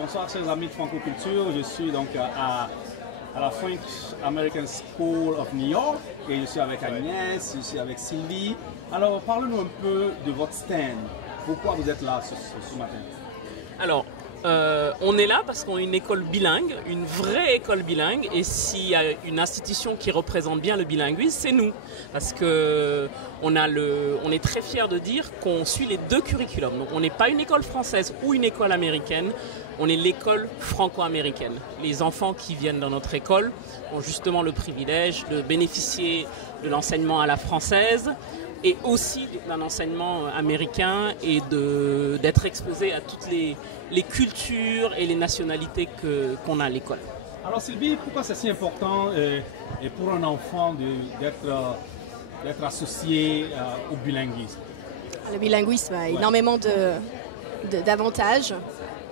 Bonsoir chers amis de Francoculture, je suis donc à la French American School of New York et je suis avec Agnès, je suis avec Sylvie. Alors parlez-nous un peu de votre stand, pourquoi vous êtes là ce matin? Alors, on est là parce qu'on est une école bilingue, une vraie école bilingue, et s'il y a une institution qui représente bien le bilinguisme, c'est nous. Parce que on est très fiers de dire qu'on suit les deux curriculums. Donc on n'est pas une école française ou une école américaine, on est l'école franco-américaine. Les enfants qui viennent dans notre école ont justement le privilège de bénéficier de l'enseignement à la française, et aussi d'un enseignement américain et d'être exposé à toutes les cultures et les nationalités qu'on a à l'école. Alors Sylvie, pourquoi c'est si important pour un enfant d'être associé au bilinguisme? Le bilinguisme a énormément d'avantages.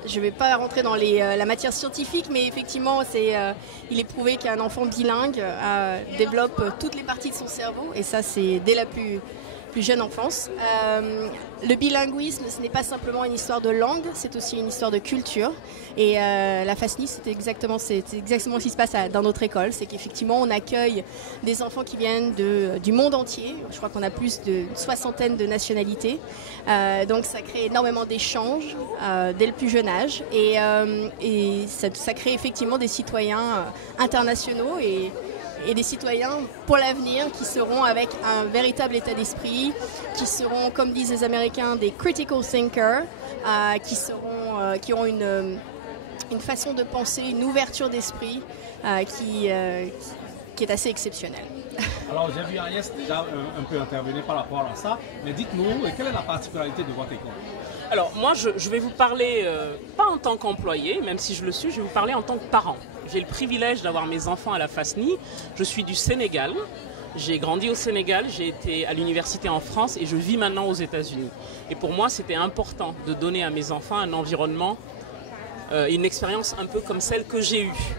Je ne vais pas rentrer dans la matière scientifique, mais effectivement, il est prouvé qu'un enfant bilingue développe toutes les parties de son cerveau, et ça, c'est dès la plus jeune enfance. Le bilinguisme, ce n'est pas simplement une histoire de langue, c'est aussi une histoire de culture. Et la FASNI, c'est exactement ce qui se passe dans notre école. C'est qu'effectivement, on accueille des enfants qui viennent du monde entier. Je crois qu'on a plus d'une soixantaine de nationalités. Donc ça crée énormément d'échanges dès le plus jeune âge. Et ça crée effectivement des citoyens internationaux et des citoyens pour l'avenir qui seront avec un véritable état d'esprit, qui seront, comme disent les Américains, des critical thinkers, qui auront une façon de penser, une ouverture d'esprit qui est assez exceptionnelle. Alors j'ai vu Agnès déjà un peu intervenir par rapport à ça, mais dites-nous, quelle est la particularité de votre école? Alors moi je vais vous parler, pas en tant qu'employé, même si je le suis, je vais vous parler en tant que parent. J'ai le privilège d'avoir mes enfants à la FASNI, je suis du Sénégal, j'ai grandi au Sénégal, j'ai été à l'université en France et je vis maintenant aux États-Unis. Et pour moi c'était important de donner à mes enfants un environnement, une expérience un peu comme celle que j'ai eue.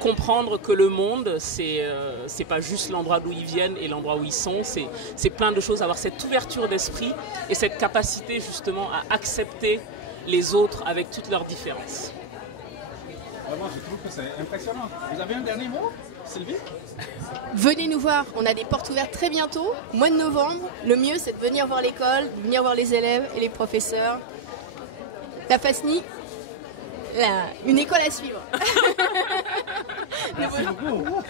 Comprendre que le monde, c'est pas juste l'endroit d'où ils viennent et l'endroit où ils sont, c'est plein de choses, avoir cette ouverture d'esprit et cette capacité justement à accepter les autres avec toutes leurs différences. Vraiment, je trouve que c'est impressionnant. Vous avez un dernier mot, Sylvie? Venez nous voir, on a des portes ouvertes très bientôt, mois de novembre. Le mieux, c'est de venir voir l'école, de venir voir les élèves et les professeurs. La FASNI, une école à suivre. Merci beaucoup.